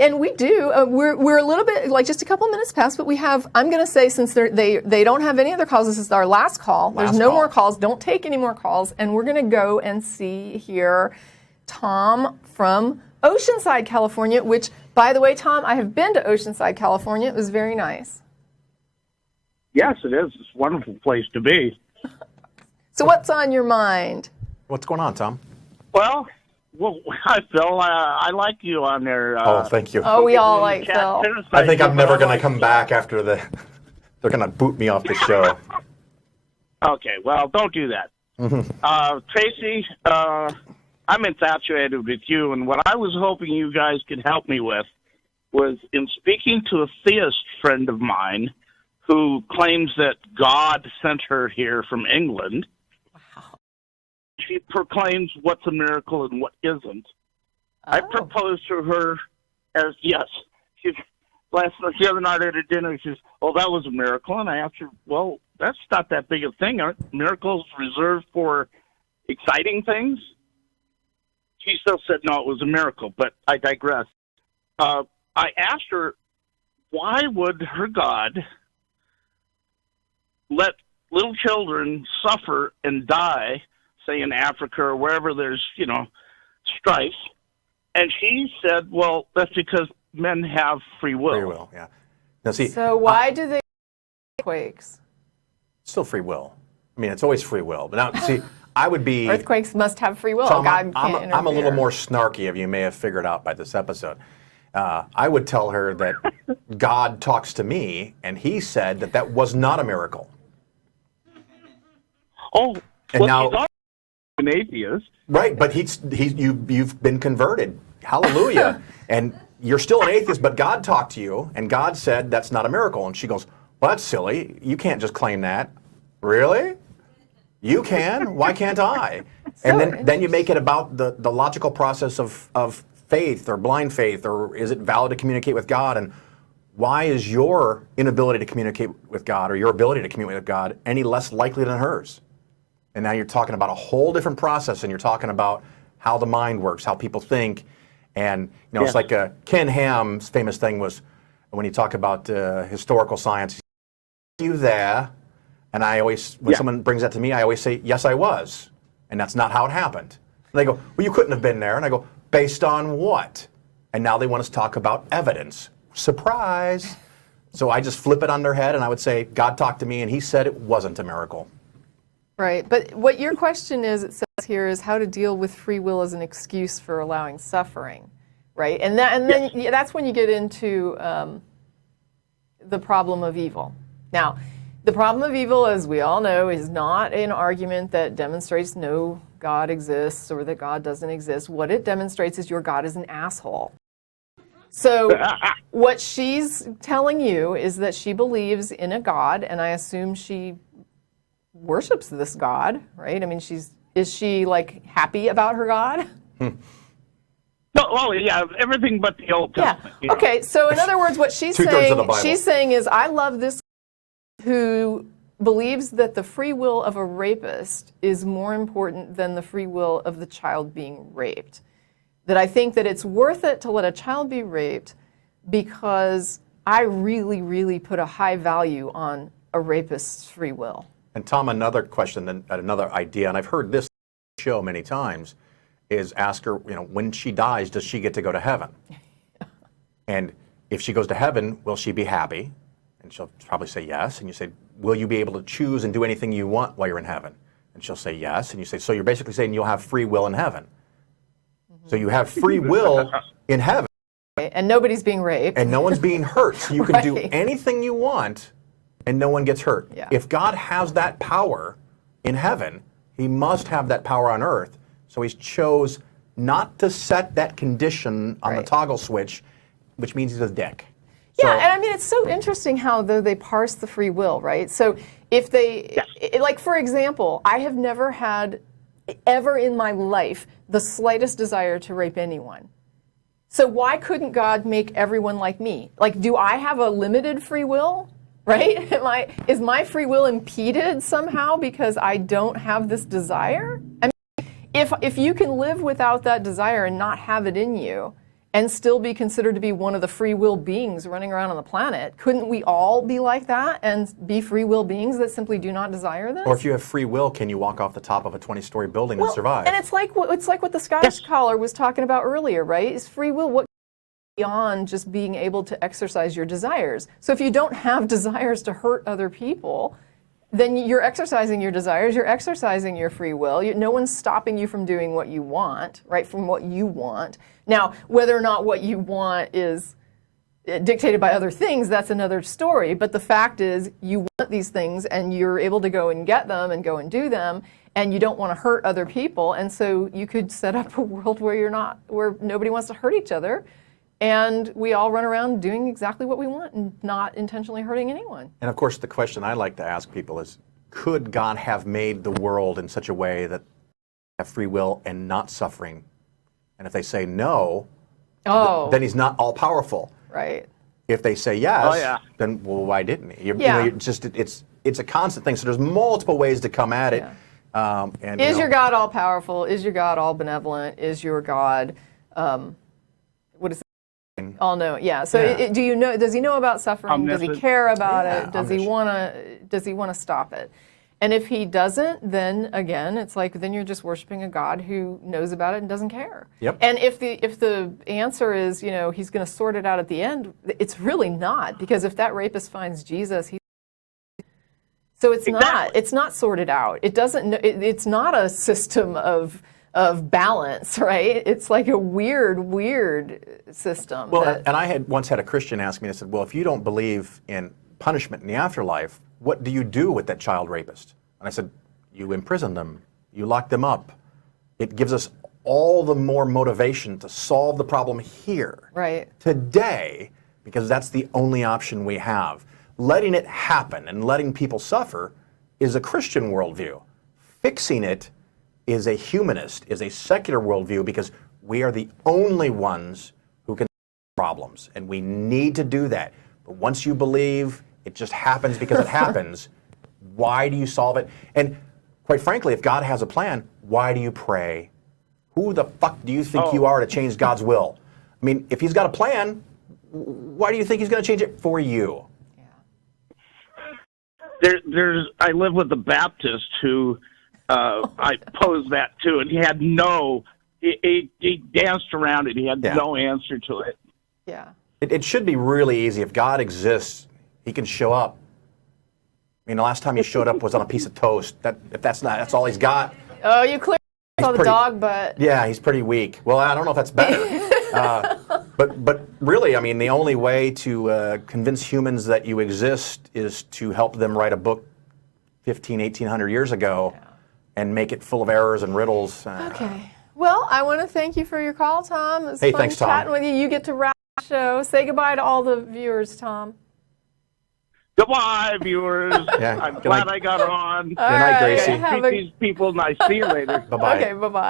And we do. We're a little bit, like just a couple minutes past, but we have, I'm going to say, since they don't have any other calls, this is our last call. There's no more calls. Don't take any more calls. And we're going to go and hear Tom from Oceanside, California, which, by the way, Tom, I have been to Oceanside, California. It was very nice. Yes, it is. It's a wonderful place to be. So what's on your mind? What's going on, Tom? Well, hi, Phil. I like you on there. Oh, thank you. Oh, we all like Phil. I think I'm never going to come back after they're going to boot me off the show. Okay, well, don't do that. Tracie, I'm infatuated with you, and what I was hoping you guys could help me with was in speaking to a theist friend of mine who claims that God sent her here from England. Wow. She proclaims what's a miracle and what isn't. Oh. I proposed to her as, yes. The other night at a dinner, she says, oh, that was a miracle. And I asked her, well, that's not that big a thing. Aren't miracles reserved for exciting things? She still said, no, it was a miracle, but I digress. I asked her, why would her God let little children suffer and die, say in Africa or wherever there's, strife? And she said, well, that's because men have free will. Free will, yeah. Now, see, so why do they earthquakes? Still free will. I mean, it's always free will. But now, see, I would be... Earthquakes must have free will. So God can't interfere. I'm a little more snarky, if you may have figured out by this episode. I would tell her that God talks to me, and he said that was not a miracle. Oh, and well, now, he's an atheist. Right, but you've been converted. Hallelujah. And you're still an atheist, but God talked to you, and God said that's not a miracle. And she goes, well, that's silly. You can't just claim that. Really? You can. Why can't I? And then you make it about the logical process of faith or blind faith, or is it valid to communicate with God? And why is your inability to communicate with God or your ability to communicate with God any less likely than hers? And now you're talking about a whole different process, and you're talking about how the mind works, how people think. And, it's like Ken Ham's famous thing was when he talked about historical science, you there? And I always, when someone brings that to me, I always say, yes, I was. And that's not how it happened. And they go, well, you couldn't have been there. And I go, based on what? And now they want us to talk about evidence. Surprise. So I just flip it on their head, and I would say, God talked to me, and he said it wasn't a miracle. Right. But what your question is, it says here, is how to deal with free will as an excuse for allowing suffering. Right. And then that's when you get into the problem of evil. Now, the problem of evil, as we all know, is not an argument that demonstrates no God exists or that God doesn't exist. What it demonstrates is your God is an asshole. So what she's telling you is that she believes in a God, and I assume she worships this God, right? I mean, is she like happy about her God? No, well, yeah, everything but the Old Testament. Yeah. Okay, so in other words, what she's saying is, I love this who believes that the free will of a rapist is more important than the free will of the child being raped. That I think that it's worth it to let a child be raped because I really, really put a high value on a rapist's free will. And Tom, another question and another idea, and I've heard this show many times, is ask her, when she dies, does she get to go to heaven? And if she goes to heaven, will she be happy? And she'll probably say yes. And you say, will you be able to choose and do anything you want while you're in heaven? And she'll say yes. And you say, so you're basically saying you'll have free will in heaven. Mm-hmm. So you have free will in heaven. And nobody's being raped. And no one's being hurt. So you can do anything you want and no one gets hurt. Yeah. If God has that power in heaven, he must have that power on earth. So he chose not to set that condition on the toggle switch, which means he's a dick. Yeah, and I mean, it's so interesting how, though, they parse the free will, right? So if they, like, for example, I have never had, ever in my life, the slightest desire to rape anyone. So why couldn't God make everyone like me? Like, do I have a limited free will, right? Is my free will impeded somehow because I don't have this desire? I mean, if you can live without that desire and not have it in you, and still be considered to be one of the free will beings running around on the planet? Couldn't we all be like that and be free will beings that simply do not desire this? Or if you have free will, can you walk off the top of a 20-story building and survive? And it's like what the Scottish caller was talking about earlier, right? Is free will what beyond just being able to exercise your desires. So if you don't have desires to hurt other people, then you're exercising your desires, you're exercising your free will. No one's stopping you from doing what you want, right, from what you want. Now, whether or not what you want is dictated by other things, that's another story. But the fact is, you want these things, and you're able to go and get them and go and do them, and you don't want to hurt other people. And so you could set up a world where nobody wants to hurt each other, and we all run around doing exactly what we want and not intentionally hurting anyone. And of course, the question I like to ask people is, could God have made the world in such a way that have free will and not suffering? And if they say no, then he's not all-powerful. Right. If they say yes, then well, why didn't he? You know, it's a constant thing. So there's multiple ways to come at it. And, is your God all-powerful? Is your God all-benevolent? Is your God, what is it? All knowing, yeah. So do you know? Does he know about suffering? Does he care about it? Does he want to? Does he want to stop it? And if he doesn't, then again, it's like then you're just worshiping a God who knows about it and doesn't care. Yep. And if the answer is, you know, he's going to sort it out at the end, it's really not, because if that rapist finds Jesus, so it's not sorted out. It doesn't. It's not a system of balance, right? It's like a weird system. Well, and I once had a Christian ask me, I said, well, if you don't believe in punishment in the afterlife, what do you do with that child rapist? And I said, you imprison them, you lock them up. It gives us all the more motivation to solve the problem here, today, because that's the only option we have. Letting it happen and letting people suffer is a Christian worldview. Fixing it is a humanist, is a secular worldview, because we are the only ones who can solve problems, and we need to do that. But once you believe it just happens because it happens, why do you solve it? And quite frankly, if God has a plan, why do you pray? Who the fuck do you think you are to change God's will? I mean, if he's got a plan, why do you think he's going to change it for you? I live with a Baptist who I posed that to, and he had he danced around it. He had no answer to it. Yeah. It should be really easy. If God exists, he can show up. I mean, the last time he showed up was on a piece of toast. That's all he's got. Oh, you clearly saw the dog butt. Yeah, he's pretty weak. Well, I don't know if that's better. But really, I mean, the only way to convince humans that you exist is to help them write a book 1,800 years ago and make it full of errors and riddles. Okay. Well, I want to thank you for your call, Tom. It was fun thanks, Tom. chatting with you. You get to wrap the show. Say goodbye to all the viewers, Tom. Goodbye, viewers. I'm glad I got on. Good night, Gracie. Treat these people nice. See you later. Bye-bye. Okay, bye-bye.